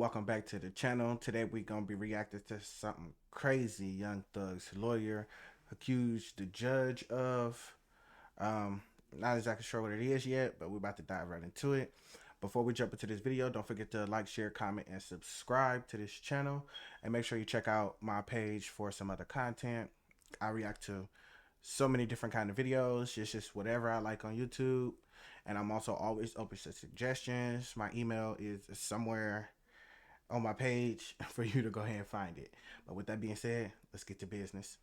welcome back to the channel. Today we're gonna be reacting to something crazy. Young Thug's lawyer accused the judge of not exactly sure what it is yet, but we're about to dive right into it. Before we jump into this video, don't forget to like, share, comment, and subscribe to this channel, and make sure you check out my page for some other content. I react to so many different kind of videos, just whatever I like on YouTube. And I'm also always open to suggestions. My email is somewhere on my page for you to go ahead and find it. But with that being said, let's get to business.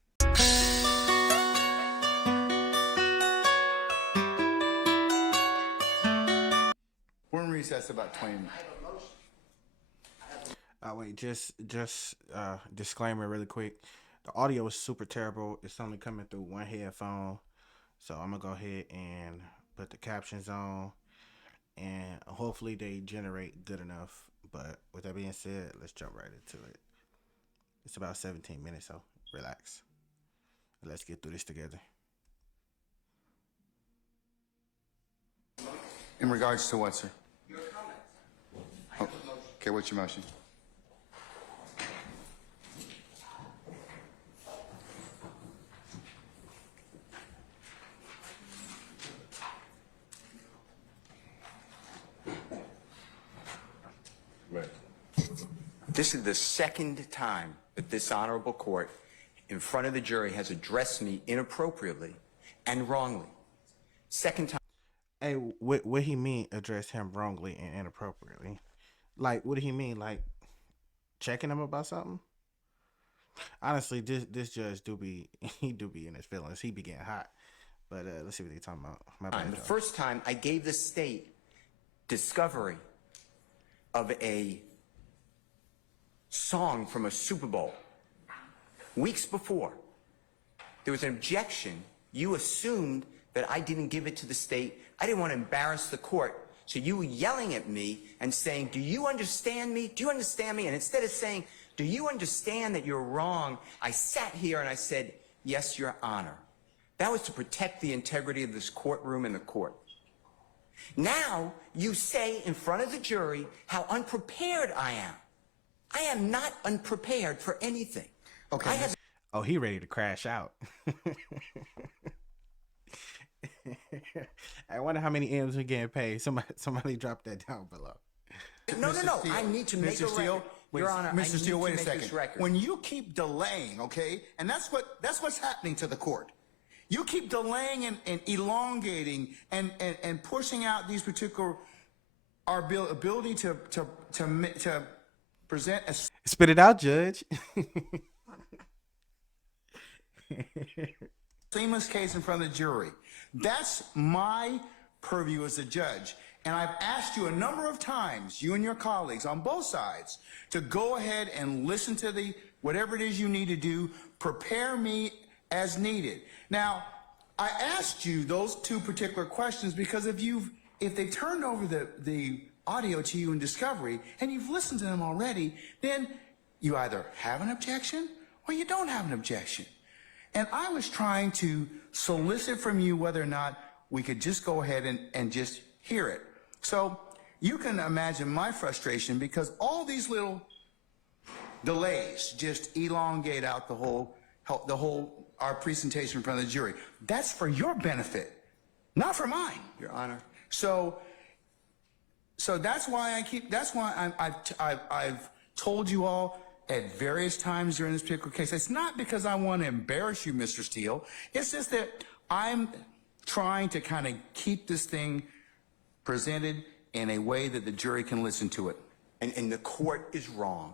We're in recess about 20 minutes. Wait, just disclaimer really quick. The audio is super terrible. It's only coming through one headphone. So I'm gonna go ahead and put the captions on, and hopefully they generate good enough. But with that being said, let's jump right into it. It's about 17 minutes, so relax. Let's get through this together. In regards to what, sir? Your comments. Oh, okay, what's your motion? Right. This is the second time that this honorable court in front of the jury has addressed me inappropriately and wrongly. Second time. Hey, what he mean address him wrongly and inappropriately? Like, what do he mean? Like, checking him about something? Honestly, this judge do be in his feelings. He be getting hot. But let's see what they talking about. My bad, The first time I gave the state discovery of a song from a Super Bowl. Weeks before, there was an objection. You assumed that I didn't give it to the state. I didn't want to embarrass the court. So you were yelling at me and saying, do you understand me? Do you understand me? And instead of saying, do you understand that you're wrong? I sat here and I said, yes, Your Honor. That was to protect the integrity of this courtroom and the court. Now you say in front of the jury how unprepared I am. I am not unprepared for anything. Okay. Oh, he ready to crash out. I wonder how many M's we getting paid. Somebody drop that down below. No. I need to make a record. Your Honor, Mr. Steele, wait a this second. record. When you keep delaying, okay, and that's what's happening to the court. You keep delaying and elongating and pushing out these particular our ability to present a Spit it out, Judge. seamless case in front of the jury. That's my purview as a judge. And I've asked you a number of times, you and your colleagues on both sides, to go ahead and listen to whatever it is you need to do, prepare me as needed. Now, I asked you those two particular questions because if they turned over the audio to you in discovery and you've listened to them already, then you either have an objection or you don't have an objection. And I was trying to solicit from you whether or not we could just go ahead and just hear it. So you can imagine my frustration because all these little delays just elongate out our presentation in front of the jury. That's for your benefit, not for mine, Your Honor. So that's why I've told you all at various times during this particular case. It's not because I want to embarrass you, Mr. Steele. It's just that I'm trying to kind of keep this thing presented in a way that the jury can listen to it. And the court is wrong.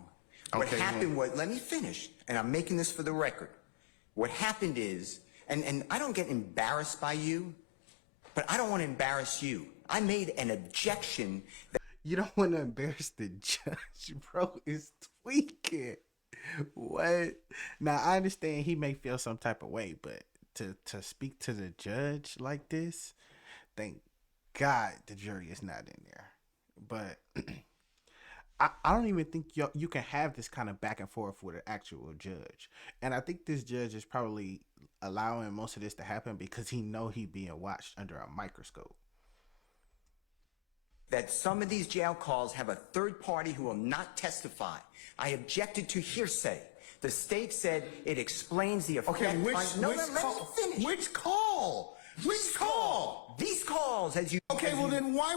What Okay, happened was, let me finish, and I'm making this for the record. What happened is, and I don't get embarrassed by you, but I don't want to embarrass you. I made an objection. You don't want to embarrass the judge, bro. It's tweaking. What? Now, I understand he may feel some type of way, but to speak to the judge like this, thank God the jury is not in there. But I don't even think you can have this kind of back and forth with an actual judge. And I think this judge is probably allowing most of this to happen because he know he being watched under a microscope. that some of these jail calls have a third party who will not testify. I objected to hearsay. The state said it explains the effect. Okay, Which call? These calls, as you. Okay, well then why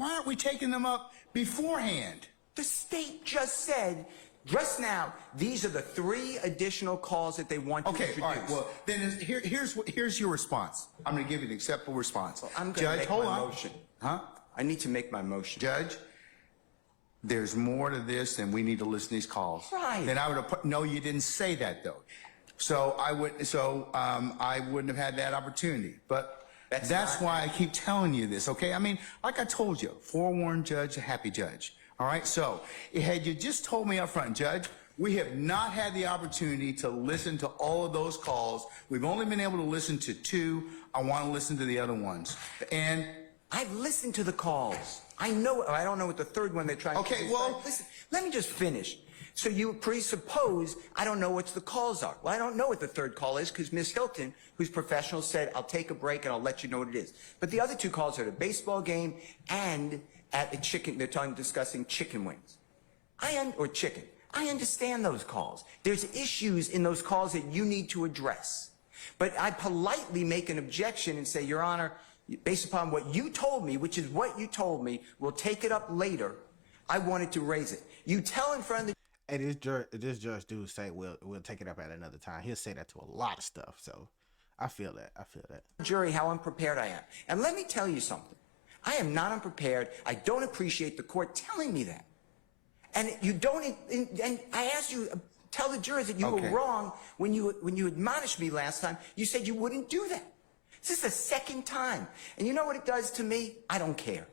aren't we taking them up beforehand? The state just said, just now, these are the 3 additional calls that they want to introduce. All right. Well, then here's your response. I'm going to give you an acceptable response. Well, I'm going to make my motion. Huh? I need to make my motion. Judge, there's more to this than we need to listen to these calls. Right. Then I would have no, you didn't say that though. So I wouldn't have had that opportunity. But that's why I keep telling you this, okay? I mean, like I told you, forewarned judge, a happy judge. All right? So had you just told me up front, Judge, we have not had the opportunity to listen to all of those calls. We've only been able to listen to 2. I want to listen to the other ones. And I've listened to the calls. I know. I don't know what the third one they're trying to do. Okay, well, listen, let me just finish. So you presuppose I don't know what the calls are. Well, I don't know what the third call is because Ms. Hilton, who's professional, said, I'll take a break and I'll let you know what it is. But the other 2 calls are at a baseball game and at a chicken. They're discussing chicken wings. Or chicken. I understand those calls. There's issues in those calls that you need to address. But I politely make an objection and say, Your Honor, based upon what you told me, which is what you told me, we'll take it up later. I wanted to raise it. You tell in front of the And this judge do say we'll take it up at another time. He'll say that to a lot of stuff. So I feel that. jury how unprepared I am. And let me tell you something. I am not unprepared. I don't appreciate the court telling me that. And you don't. And I asked you, tell the jurors that you were wrong when you admonished me last time. You said you wouldn't do that. This is the second time. And you know what it does to me? I don't care.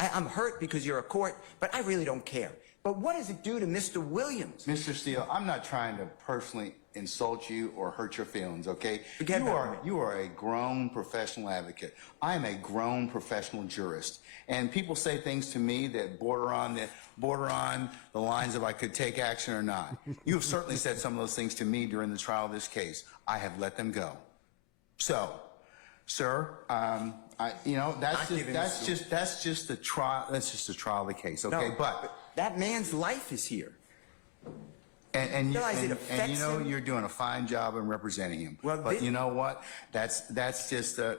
I'm hurt because you're a court, but I really don't care. But what does it do to Mr. Williams? Mr. Steele, I'm not trying to personally insult you or hurt your feelings, okay? You are a grown professional advocate. I am a grown professional jurist. And people say things to me that border on the lines of I could take action or not. You have certainly said some of those things to me during the trial of this case. I have let them go. So, sir, that's just the trial. That's just the trial of the case, okay? No, but that man's life is here. And you know you're doing a fine job in representing him. Well, but you know what? That's just the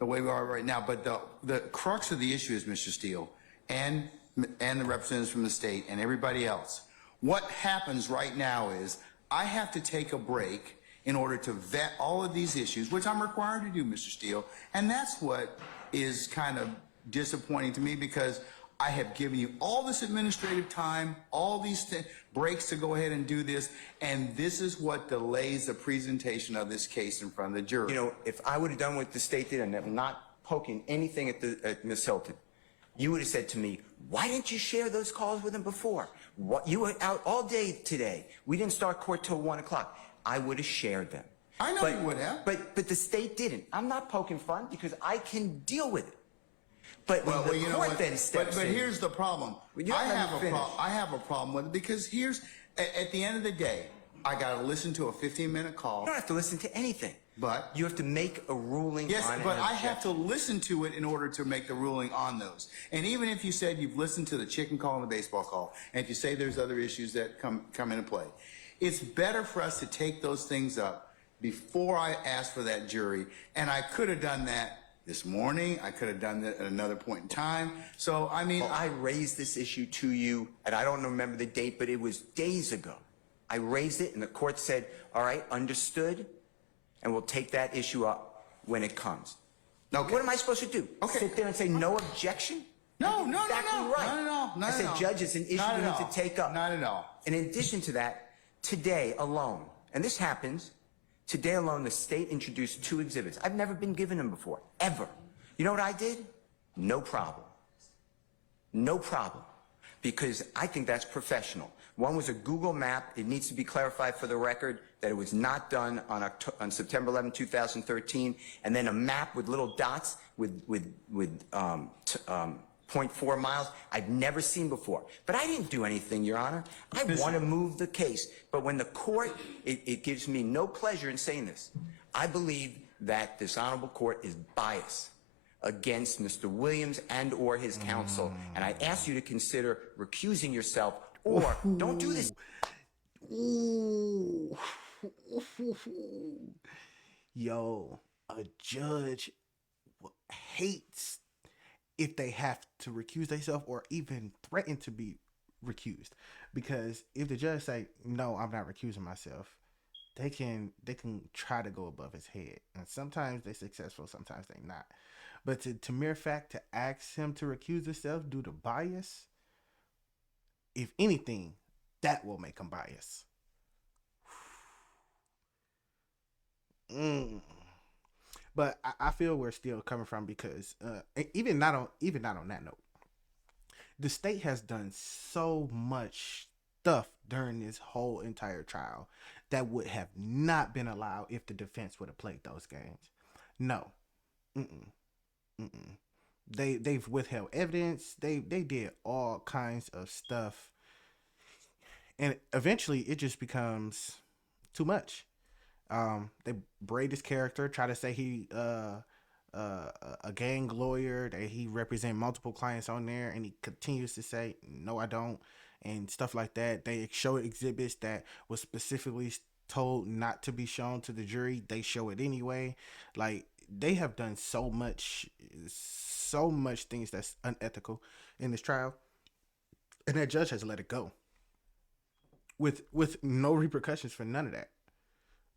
way we are right now. But the crux of the issue is, Mr. Steele, and the representatives from the state and everybody else. What happens right now is I have to take a break in order to vet all of these issues, which I'm required to do, Mr. Steele. And that's what is kind of disappointing to me because I have given you all this administrative time, all these breaks to go ahead and do this, and this is what delays the presentation of this case in front of the jury. You know, if I would have done what the state did and I'm not poking anything at Ms. Hilton, you would have said to me, why didn't you share those calls with him before? You were out all day today. We didn't start court till 1 o'clock. I would have shared them. I know you would have. But the state didn't. I'm not poking fun because I can deal with it. But the court then steps in. But here's the problem. I have a problem with it because at the end of the day, I got to listen to a 15-minute call. You don't have to listen to anything. But you have to make a ruling on it. Yes, but I have to listen to it in order to make the ruling on those. And even if you said you've listened to the chicken call and the baseball call, and if you say there's other issues that come into play, it's better for us to take those things up before I ask for that jury. And I could have done that this morning. I could have done that at another point in time. So, I mean... Well, I raised this issue to you, and I don't remember the date, but it was days ago. I raised it, and the court said, all right, understood, and we'll take that issue up when it comes. Okay. What am I supposed to do? Okay. Sit there and say no objection? No, Exactly right. Not at all. I said, Judge, it's an issue we need to take up. Not at all. And in addition to that, today alone, and this happens, today alone, the state introduced 2 exhibits. I've never been given them before, ever. You know what I did? No problem. No problem. Because I think that's professional. One was a Google map. It needs to be clarified for the record that it was not done on September 11, 2013. And then a map with little dots with 0.4 miles I've never seen before. But I didn't do anything, Your Honor. I want to move the case. But when the court, it gives me no pleasure in saying this. I believe that this honorable court is biased against Mr. Williams and or his counsel. And I ask you to consider recusing yourself, or don't do this. Ooh. Yo, a judge hates if they have to recuse themselves or even threaten to be recused, because if the judge say no, I'm not recusing myself, they can try to go above his head, and sometimes they're successful, sometimes they're not. But to mere fact to ask him to recuse himself due to bias, if anything, that will make him biased. But I feel we're still coming from, because even not on that note, the state has done so much stuff during this whole entire trial that would have not been allowed if the defense would have played those games. No, they've withheld evidence. They did all kinds of stuff, and eventually it just becomes too much. They braid his character, try to say he a gang lawyer, that he represent multiple clients on there, and he continues to say no, I don't, and stuff like that. They show exhibits that was specifically told not to be shown to the jury. They show it anyway. Like, they have done so much things that's unethical in this trial, and that judge has let it go with no repercussions for none of that.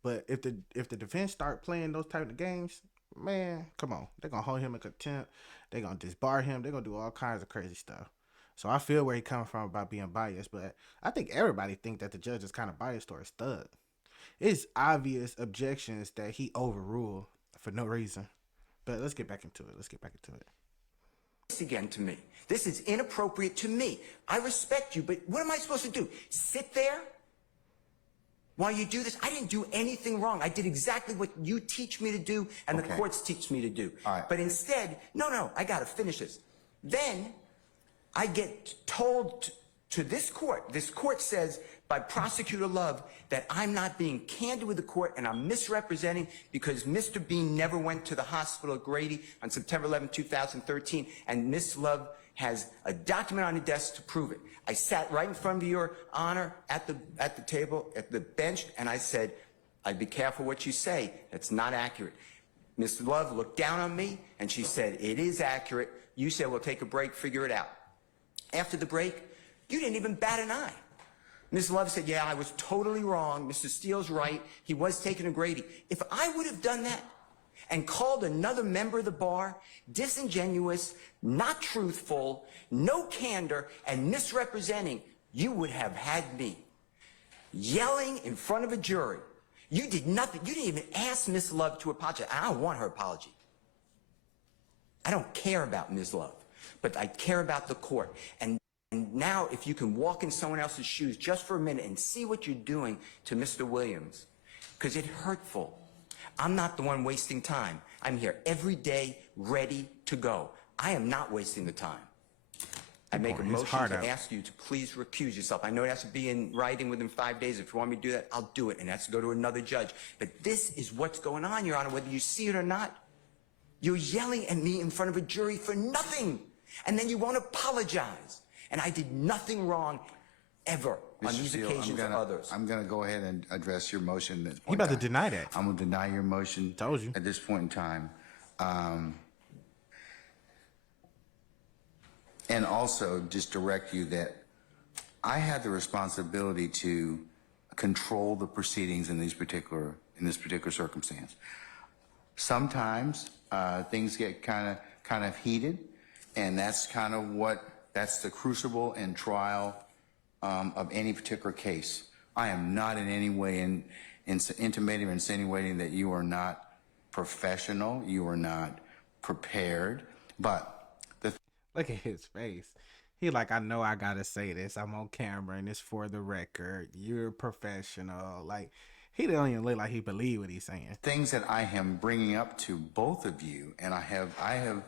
But if the defense start playing those type of games, man, come on. They're going to hold him in contempt. They're going to disbar him. They're going to do all kinds of crazy stuff. So I feel where he coming from about being biased, but I think everybody think that the judge is kind of biased towards Thug. It's obvious objections that he overruled for no reason. But let's get back into it. This again to me. This is inappropriate to me. I respect you, but what am I supposed to do? Sit there while you do this? I didn't do anything wrong. I did exactly what you teach me to do and the courts teach me to do. All right. But instead, no, I got to finish this. Then I get told to this court says by Prosecutor Love that I'm not being candid with the court and I'm misrepresenting because Mr. Bean never went to the hospital at Grady on September 11, 2013, and Miss Love has a document on the desk to prove it. I sat right in front of Your Honor at the table, at the bench, and I said, I'd be careful what you say. That's not accurate. Ms. Love looked down on me, and she said, it is accurate. You said, we'll take a break, figure it out. After the break, you didn't even bat an eye. Ms. Love said, yeah, I was totally wrong. Mr. Steele's right. He was taken to Grady. If I would have done that and called another member of the bar disingenuous, not truthful, no candor, and misrepresenting, you would have had me yelling in front of a jury. You did nothing. You didn't even ask Ms. Love to apologize. I don't want her apology. I don't care about Ms. Love, but I care about the court. And now, if you can walk in someone else's shoes just for a minute and see what you're doing to Mr. Williams, because it's hurtful. I'm not the one wasting time. I'm here every day, ready to go. I am not wasting the time. I make a motion to ask you to please recuse yourself. I know it has to be in writing within 5 days. If you want me to do that, I'll do it, and that's to go to another judge. But this is what's going on, Your Honor, whether you see it or not. You're yelling at me in front of a jury for nothing, and then you won't apologize. And I did nothing wrong ever on these occasions or others. I'm going to go ahead and address your motion at this point. He about to deny that. I'm going to deny your motion. Told you. At this point in time. And also just direct you that I had the responsibility to control the proceedings in this particular circumstance. Sometimes things get kind of heated, and that's kind of that's the crucible and trial of any particular case. I am not in any way intimating or insinuating that you are not professional, you are not prepared, but look at his face. He like, I know I gotta say this. I'm on camera and it's for the record. You're professional. Like, he don't even look like he believe what he's saying. Things that I am bringing up to both of you, and I have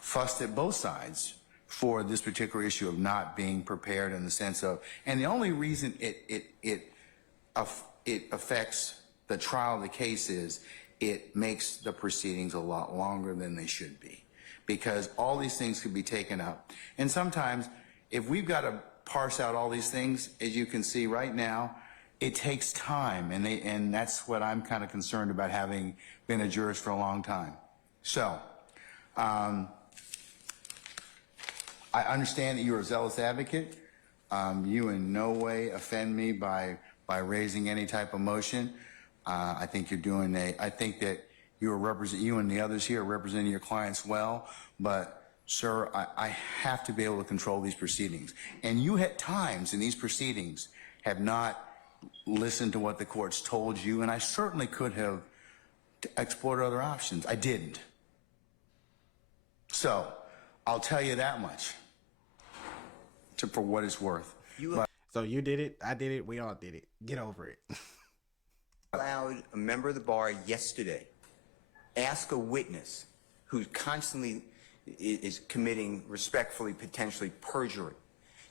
fussed at both sides for this particular issue of not being prepared in the sense of, and the only reason it affects the trial of the case is it makes the proceedings a lot longer than they should be. because all these things could be taken up. And sometimes, if we've got to parse out all these things, as you can see right now, it takes time, and that's what I'm kind of concerned about, having been a jurist for a long time. So, I understand that you're a zealous advocate. You in no way offend me by raising any type of motion. I think you're doing I think that you and the others here are representing your clients well, but sir, I have to be able to control these proceedings. And you at times in these proceedings have not listened to what the court's told you, and I certainly could have explored other options. I didn't. So, I'll tell you that much, for what it's worth. So you did it, I did it, we all did it. Get over it. Allowed a member of the bar yesterday ask a witness who constantly is committing, respectfully, potentially perjury.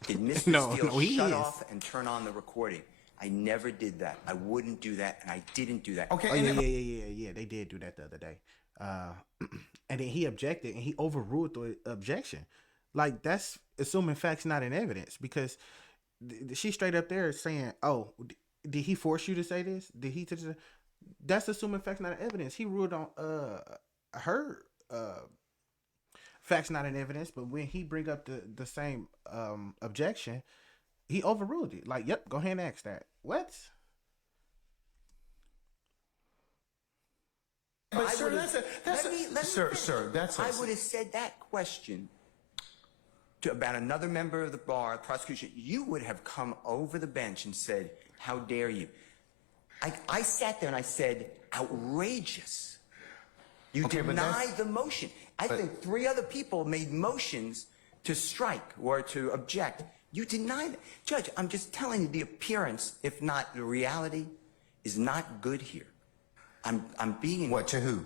Did Mr. Steele shut off and turn on the recording? I never did that. I wouldn't do that, and I didn't do that. Okay. Oh, yeah. They did do that the other day. And then he objected, and he overruled the objection. Like, that's assuming facts not in evidence, because she's straight up there saying, "Oh, did he force you to say this? Did he?" That's assuming facts not in evidence. He ruled on her facts not in evidence, but when he bring up the same objection, he overruled it. Like, yep, go ahead and ask that. What? But sir, that's I would have said that question about another member of the bar, prosecution. You would have come over the bench and said, "How dare you?" I sat there and I said, "Outrageous." You denied the motion. I think 3 other people made motions to strike or to object. You denied it. Judge, I'm just telling you, the appearance, if not the reality, is not good here. I'm being... What, to who?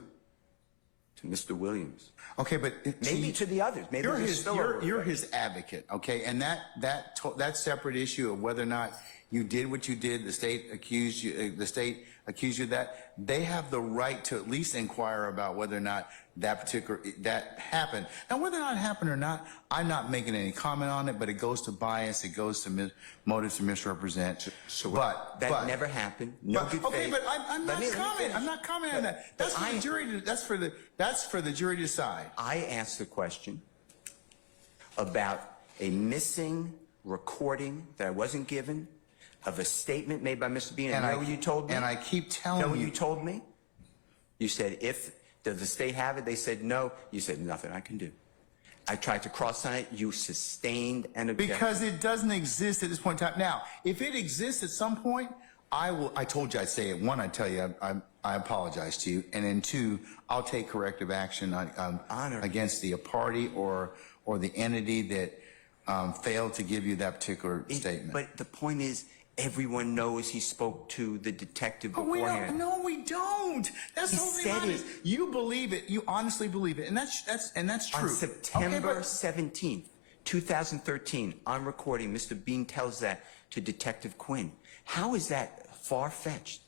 To Mr. Williams. Okay, but... Maybe to the others. Maybe you're his advocate, okay? And that separate issue of whether or not you did what you did, the state accused you of that, they have the right to at least inquire about whether or not that happened. Now, whether or not it happened or not, I'm not making any comment on it, but it goes to bias, it goes to motives to misrepresent. That never happened. No good faith. Okay, but I'm not commenting on that. That's for the jury. That's for the jury to decide. I asked the question about a missing recording that I wasn't given of a statement made by Mr. Bean. And you told me? And I keep telling you. Know what you told me? You said, does the state have it? They said no. You said, nothing I can do. I tried to cross on it. You sustained an objection. Because it doesn't exist at this point in time. Now, if it exists at some point, I told you I'd say it. 1, I tell you, I apologize to you. And then 2, I'll take corrective action against the party or the entity that failed to give you that particular statement. But the point is, everyone knows he spoke to the detective beforehand. No, we don't. That's totally honest. You believe it. You honestly believe it, and that's true. On September 17th, 2013, on recording, Mr. Bean tells that to Detective Quinn. How is that far-fetched?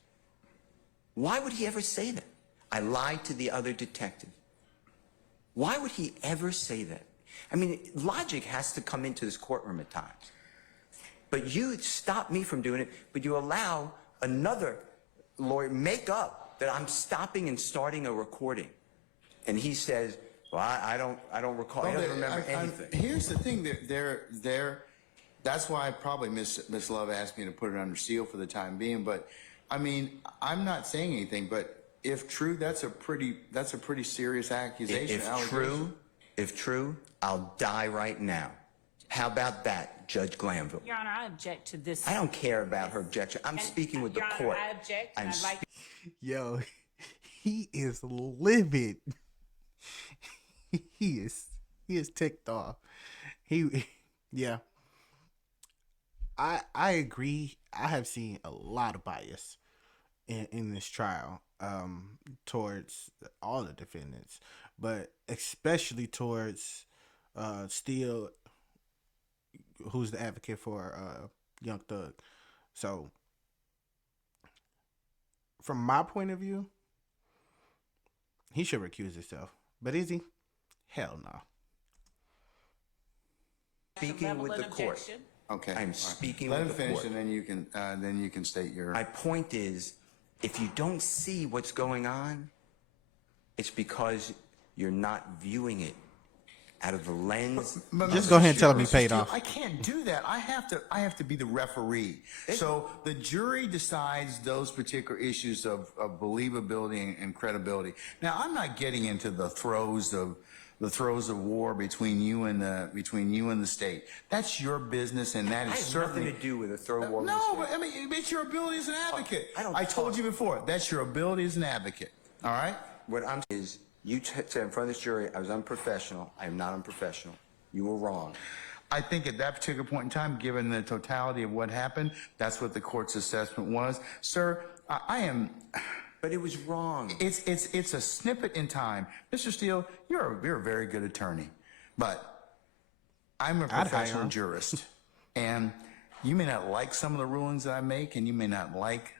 Why would he ever say that? I lied to the other detective. Why would he ever say that? I mean, logic has to come into this courtroom at times. But you stop me from doing it, but you allow another lawyer make up that I'm stopping and starting a recording. And he says, well, I don't recall. I don't remember anything. Here's the thing. That's why probably Miss Love asked me to put it under seal for the time being. But, I mean, I'm not saying anything. But if true, that's a pretty serious accusation. If true, I'll die right now. How about that, Judge Glanville? Your Honor, I object to this. I don't care about her objection. I'm speaking with the court. Your Honor, I object. And I'd like... Yo, he is livid. He is ticked off. Yeah. I agree. I have seen a lot of bias in this trial towards all the defendants, but especially towards Steele, who's the advocate for Young Thug. So, from my point of view, he should recuse himself. But is he? Hell no. Speaking with the court. Objection. Okay. I'm speaking Let him with the finish, court. and then you can state your. My point is, if you don't see what's going on, it's because you're not viewing it out of the lens. Just go ahead and tell him he paid Steele, off. I can't do that. I have to be the referee. So the jury decides those particular issues of believability and credibility. Now, I'm not getting into the throes of war between you and the state. That's your business, and that is certainly nothing to do with a throw war. No, but I mean, it's your ability as an advocate. I told you before, that's your ability as an advocate. All right. What I'm saying is, you said in front of this jury, I was unprofessional. I am not unprofessional. You were wrong. I think at that particular point in time, given the totality of what happened, that's what the court's assessment was. Sir, I am. But it was wrong. It's a snippet in time. Mr. Steele, you're a very good attorney, but I'm a professional jurist, and you may not like some of the rulings that I make, and you may not like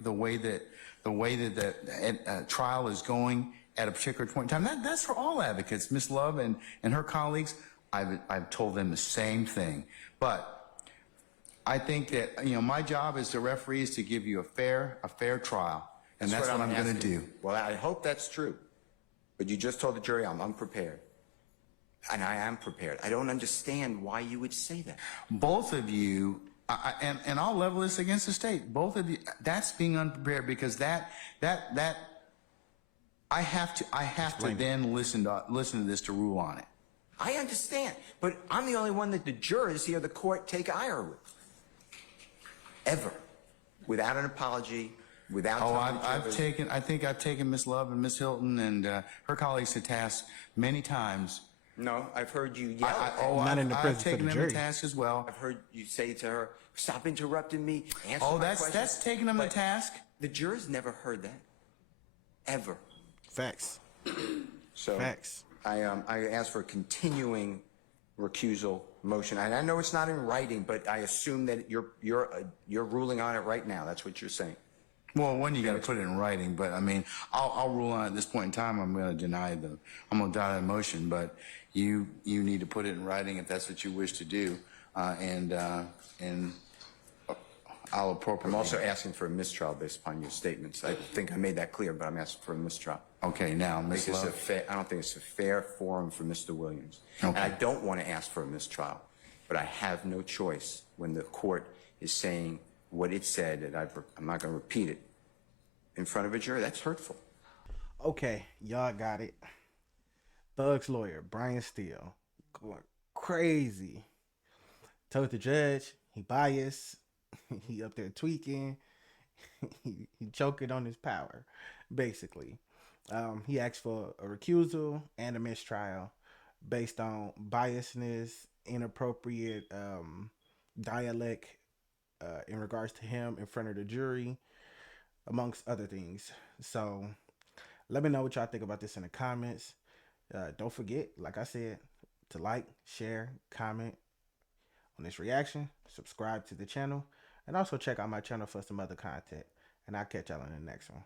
the way that the trial is going at a particular point in time. That's for all advocates. Ms. Love and her colleagues, I've told them the same thing. But I think that my job as the referee is to give you a fair trial, and that's what I'm going to do. Well, I hope that's true. But you just told the jury I'm unprepared. And I am prepared. I don't understand why you would say that. Both of you, and I'll level this against the state. Both of you, that's being unprepared, because that I have to then listen to this to rule on it. I understand, but I'm the only one that the jurors here, the court, take ire with. Ever. Without an apology, without. Oh, I think I've taken Ms. Love and Ms. Hilton and her colleagues to task many times. No, I've heard you yell at them. Not in the presence I've taken of the them jury. to task as well. I've heard you say to her, stop interrupting me, answer my that's questions. taking them to But task. The jurors never heard that. Ever. Facts. So Facts. I asked for a continuing recusal motion, and I know it's not in writing, but I assume that you're ruling on it right now. That's what you're saying. Well, one, you got to put it in writing, but I mean, I'll rule on it at this point in time. I'm going to deny the motion, but you need to put it in writing if that's what you wish to do, and I'll appropriately. I'm also asking for a mistrial based upon your statements. I think I made that clear, but I'm asking for a mistrial. Okay, now, Ms. Love. I don't think it's a fair forum for Mr. Williams. Okay. And I don't want to ask for a mistrial, but I have no choice when the court is saying what it said, and I'm not going to repeat it in front of a jury. That's hurtful. Okay, y'all got it. Thug's lawyer, Brian Steele, going crazy. Told the judge he biased. He up there tweaking. he choking on his power, basically. He asked for a recusal and a mistrial based on biasness, inappropriate dialect in regards to him in front of the jury, amongst other things. So let me know what y'all think about this in the comments. Don't forget, like I said, to like, share, comment on this reaction, subscribe to the channel, and also check out my channel for some other content. And I'll catch y'all on the next one.